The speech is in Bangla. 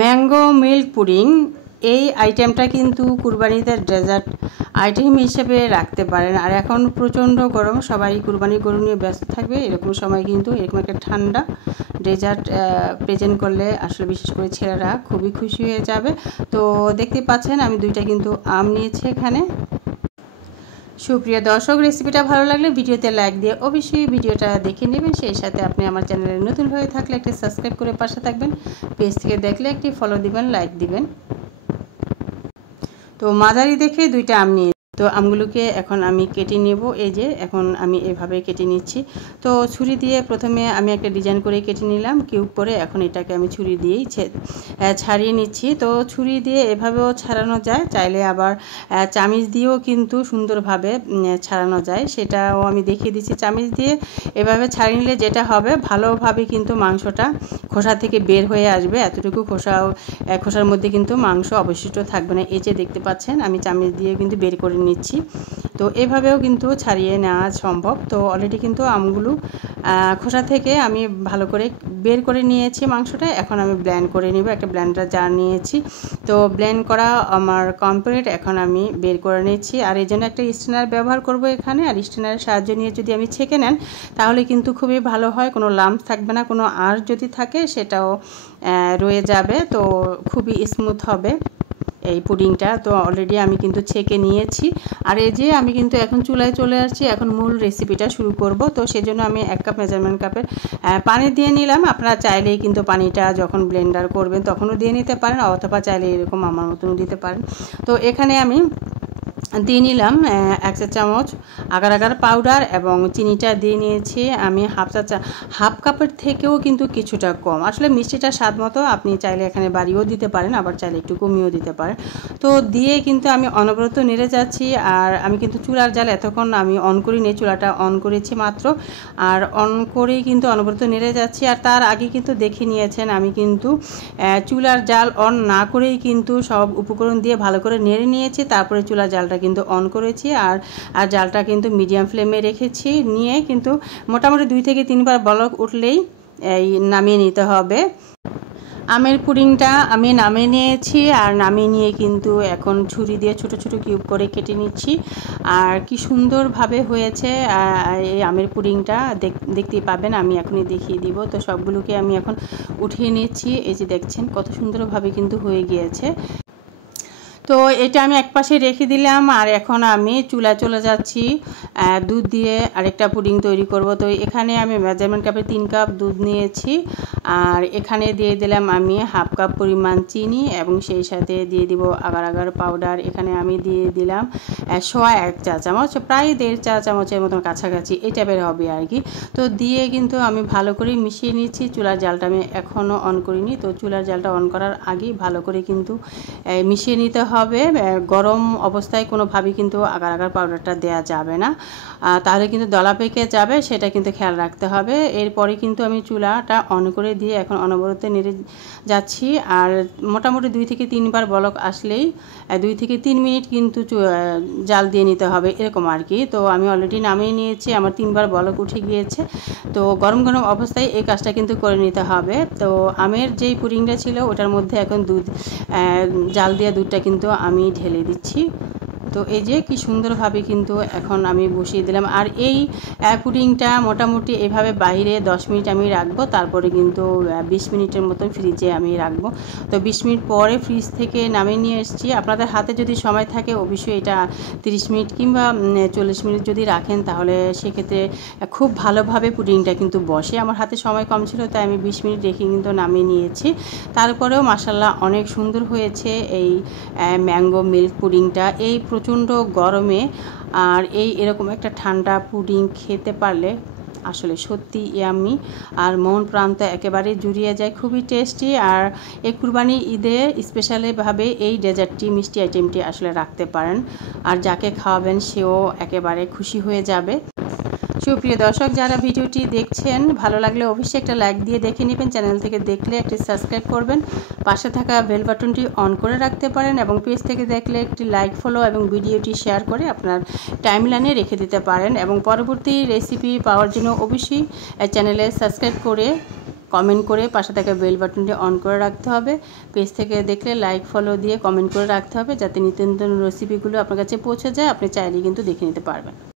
ম্যাঙ্গো মিল্ক পুডিং এই আইটেমটা কিন্তু কুরবানিতে ডেজার্ট আইটেম হিসেবে রাখতে পারেন। আর এখন প্রচণ্ড গরম, সবাই কুরবানি গরু নিয়ে ব্যস্ত থাকবে, এরকম সময় কিন্তু এরকম একটা ঠান্ডা ডেজার্ট প্রেজেন্ট করলে আসলে বিশেষ করে ছেলেরা খুবই খুশি হয়ে যাবে। তো দেখতে পাচ্ছেন আমি দুইটা কিন্তু আম নিয়েছি এখানে। সুপ্রিয় দর্শক, রেসিপিটা ভালো লাগলে ভিডিওতে লাইক দিয়ে অবশ্যই ভিডিওটা দেখে নেবেন। সেই সাথে আপনি আমার চ্যানেলে নতুন হয়ে থাকলে একটি সাবস্ক্রাইব করে পাশে থাকবেন, পেজ থেকে দেখলে একটি ফলো দিবেন, লাইক দিবেন। তো মাঝারি দেখে দুইটা আম নিয়ে, তো আমগুলোকে এখন আমি কেটে নেব। এই যে এখন আমি এভাবে কেটে নিচ্ছি। তো ছুরি দিয়ে প্রথমে আমি একটা ডিজাইন করে কেটে নিলাম কিউব করে, এখন এটাকে আমি ছুরি দিয়েই ছাড়িয়ে নিচ্ছি। তো ছুরি দিয়ে এভাবেও ছাড়ানো যায়, চাইলে আবার চামিচ দিয়েও কিন্তু সুন্দরভাবে ছাড়ানো যায়, সেটাও আমি দেখিয়ে দিচ্ছি। চামিচ দিয়ে এভাবে ছাড়িয়ে নিলে যেটা হবে, ভালোভাবে কিন্তু মাংসটা খোসা থেকে বের হয়ে আসবে। এতটুকু খোসার মধ্যে কিন্তু মাংস অবশিষ্ট থাকবে না। এই যে দেখতে পাচ্ছেন আমি চামিচ দিয়ে কিন্তু বের করে নিচ্ছি। তো এভাবেও কিন্তু ছাড়িয়ে নেওয়া সম্ভব। তো অলরেডি কিন্তু আমগুলো খোসা থেকে আমি ভালো করে বের করে নিয়েছি মাংসটা। এখন আমি ব্লেন্ড করে নিব, একটা ব্লেন্ডার জার নিয়েছি। তো ব্লেন্ড করা আমার কমপ্লিট, এখন আমি বের করে নিচ্ছি। আর এই জন্য একটা স্ট্রেনার ব্যবহার করব এখানে। আর স্ট্রেনারের সাহায্য নিয়ে যদি আমি ছেঁকে নেন তাহলে কিন্তু খুবই ভালো হয়, কোনো লাম্প থাকবে না, কোনো আঁশ যদি থাকে সেটাও রয়ে যাবে, তো খুবই স্মুথ হবে এই পুডিংটা। তো অলরেডি আমি কিন্তু ছেঁকে নিয়েছি। আর এই যে আমি কিন্তু এখন চুলায় চলে আসছি, এখন মূল রেসিপিটা শুরু করব। তো সেজন্য আমি 1 কাপ মেজারমেন্ট কাপের পানি দিয়ে নিলাম। আপনারা চাইলেই কিন্তু পানিটা যখন ব্লেন্ডার করবেন তখনও দিয়ে নিতে পারেন, অথবা চাইলে এরকম আমার মতনও দিতে পারেন। তো এখানে আমি দিয়ে নিলাম 1 চা চামচ আগার আগার পাউডার এবং চিনিটা দিয়ে নিয়েছি আমি হাফ কাপের থেকেও কিন্তু কিছুটা কম। আসলে মিষ্টিটা স্বাদ মতো, আপনি চাইলে এখানে বাড়িয়েও দিতে পারেন, আবার চাইলে একটু কমিয়েও দিতে পারেন। তো দিয়ে কিন্তু আমি অনবরত নেড়ে যাচ্ছি। আর আমি কিন্তু চুলার জাল এতক্ষণ আমি অন করিনি, চুলাটা অন করেছি মাত্র। আর অন করেই কিন্তু অনবরত নেড়ে যাচ্ছি। আর তার আগে কিন্তু দেখে নিয়েছেন আমি কিন্তু চুলার জাল অন না করেই কিন্তু সব উপকরণ দিয়ে ভালো করে নেড়ে নিয়েছি, তারপরে চুলার জালটা কিন্তু অন করেছি। আর জালটা কিন্তু মিডিয়াম ফ্লেমে রেখেছি, নিয়ে কিন্তু মোটামুটি 2 থেকে 3 বার বলক উঠলেই এই নামিয়ে নিতে হবে। আমের পুডিংটা আমি নামিয়ে নিয়েছি। আর নামিয়ে নিয়ে কিন্তু এখন ছুরি দিয়ে ছোট ছোট কিউব করে কেটে নিচ্ছি। আর কি সুন্দরভাবে হয়েছে এই আমের পুডিংটা, দেখতেই পাবেন, আমি এখনই দেখিয়ে দিব। তো সবগুলোকে আমি এখন উঠিয়ে নিচ্ছি। এই যে দেখছেন কত সুন্দরভাবে কিন্তু হয়ে গিয়েছে। তো এটা আমি একপাশে রেখে দিলাম। আর এখন আমি চুলায় চলে যাচ্ছি, দুধ দিয়ে আরেকটা পুডিং তৈরি করব। তো এখানে আমি মেজারমেন্ট কাপে 3 কাপ দুধ নিয়েছি। আর এখানে দিয়ে দিলাম আমি হাফ কাপ পরিমাণ চিনি এবং সেই সাথে দিয়ে দিব আগার আগার পাউডার। এখানে আমি দিয়ে দিলাম 1 চা চামচ, প্রায় 1.5 চা চামচের মতন কাছাকাছি এই টাইপের হবে আর কি। তো দিয়ে কিন্তু আমি ভালো করে মিশিয়ে নিচ্ছি। চুলার জালটা আমি এখনও অন করিনি, তো চুলার জালটা অন করার আগেই ভালো করে কিন্তু মিশিয়ে নিতে হবে। গরম অবস্থায় কোনোভাবেই কিন্তু আগার আগার পাউডারটা দেওয়া যাবে না, তাহলে কিন্তু দলা পেকে যাবে, সেটা কিন্তু খেয়াল রাখতে হবে। এরপরে কিন্তু আমি চুলাটা অন করে দিয়ে এখন অনবরত নেড়ে যাচ্ছি। আর মোটামুটি 2 থেকে 3 বার বলক আসলেই 2 থেকে 3 মিনিট কিন্তু জাল দিয়ে নিতে হবে, এরকম আর কি। তো আমি অলরেডি নামিয়ে নিয়েছি, আমার 3 বার বলক উঠে গিয়েছে। তো গরম গরম অবস্থায় এই কাজটা কিন্তু করে নিতে হবে। তো আমের যেই পুডিংটা ছিল ওটার মধ্যে এখন জাল দেওয়া দুধটা কিন্তু আমি ঢেলে দিচ্ছি। তো এই যে কি সুন্দরভাবে কিন্তু এখন আমি বসিয়ে দিলাম। আর এই পুডিংটা মোটামুটি এভাবে বাইরে 10 মিনিট আমি রাখবো, তারপরে কিন্তু 20 মিনিটের মতন ফ্রিজে আমি রাখবো। তো 20 মিনিট পরে ফ্রিজ থেকে নামিয়ে নিয়ে এসেছি। আপনাদের হাতে যদি সময় থাকে অবশ্যই এটা 30 মিনিট কিংবা 40 মিনিট যদি রাখেন তাহলে সেক্ষেত্রে খুব ভালোভাবে পুডিংটা কিন্তু বসে। আমার হাতে সময় কম ছিল তাই আমি 20 মিনিট রেখে কিন্তু নামিয়ে নিয়েছি। তারপরেও মাশাআল্লাহ অনেক সুন্দর হয়েছে এই ম্যাঙ্গো মিল্ক পুডিংটা এই প্রচণ্ড গরমে। আর এরকম একটা ঠান্ডা পুডিং খেতে পারলে আসলে সত্যি ইয়াম্মি, আর মন প্রান্ত একেবারে জুড়িয়ে যায়, খুবই টেস্টি। আর এই কুরবানি ঈদে স্পেশালিভাবে এই ডেজার্টটি মিষ্টি আইটেমটি আসলে রাখতে পারেন, আর যাকে খাওয়াবেন সেও একেবারে খুশি হয়ে যাবে। সুপ্রিয় দর্শক, যারা ভিডিওটি দেখছেন ভালো লাগলে অবশ্যই একটা লাইক দিয়ে দেখে নেবেন। চ্যানেল থেকে দেখলে একটি সাবস্ক্রাইব করবেন, পাশে থাকা বেল বাটনটি অন করে রাখতে পারেন এবং পেজ থেকে দেখলে একটি লাইক, ফলো এবং ভিডিওটি শেয়ার করে আপনার টাইমলাইনে রেখে দিতে পারেন। এবং পরবর্তী রেসিপি পাওয়ার জন্য অবশ্যই চ্যানেলে সাবস্ক্রাইব করে কমেন্ট করে পাশে থাকা বেল বাটনটি অন করে রাখতে হবে। পেজ থেকে দেখলে লাইক ফলো দিয়ে কমেন্ট করে রাখতে হবে, যাতে নিত্য নতুন রেসিপিগুলো আপনার কাছে পৌঁছে যায়। আপনি চাইলেই কিন্তু দেখে নিতে পারবেন।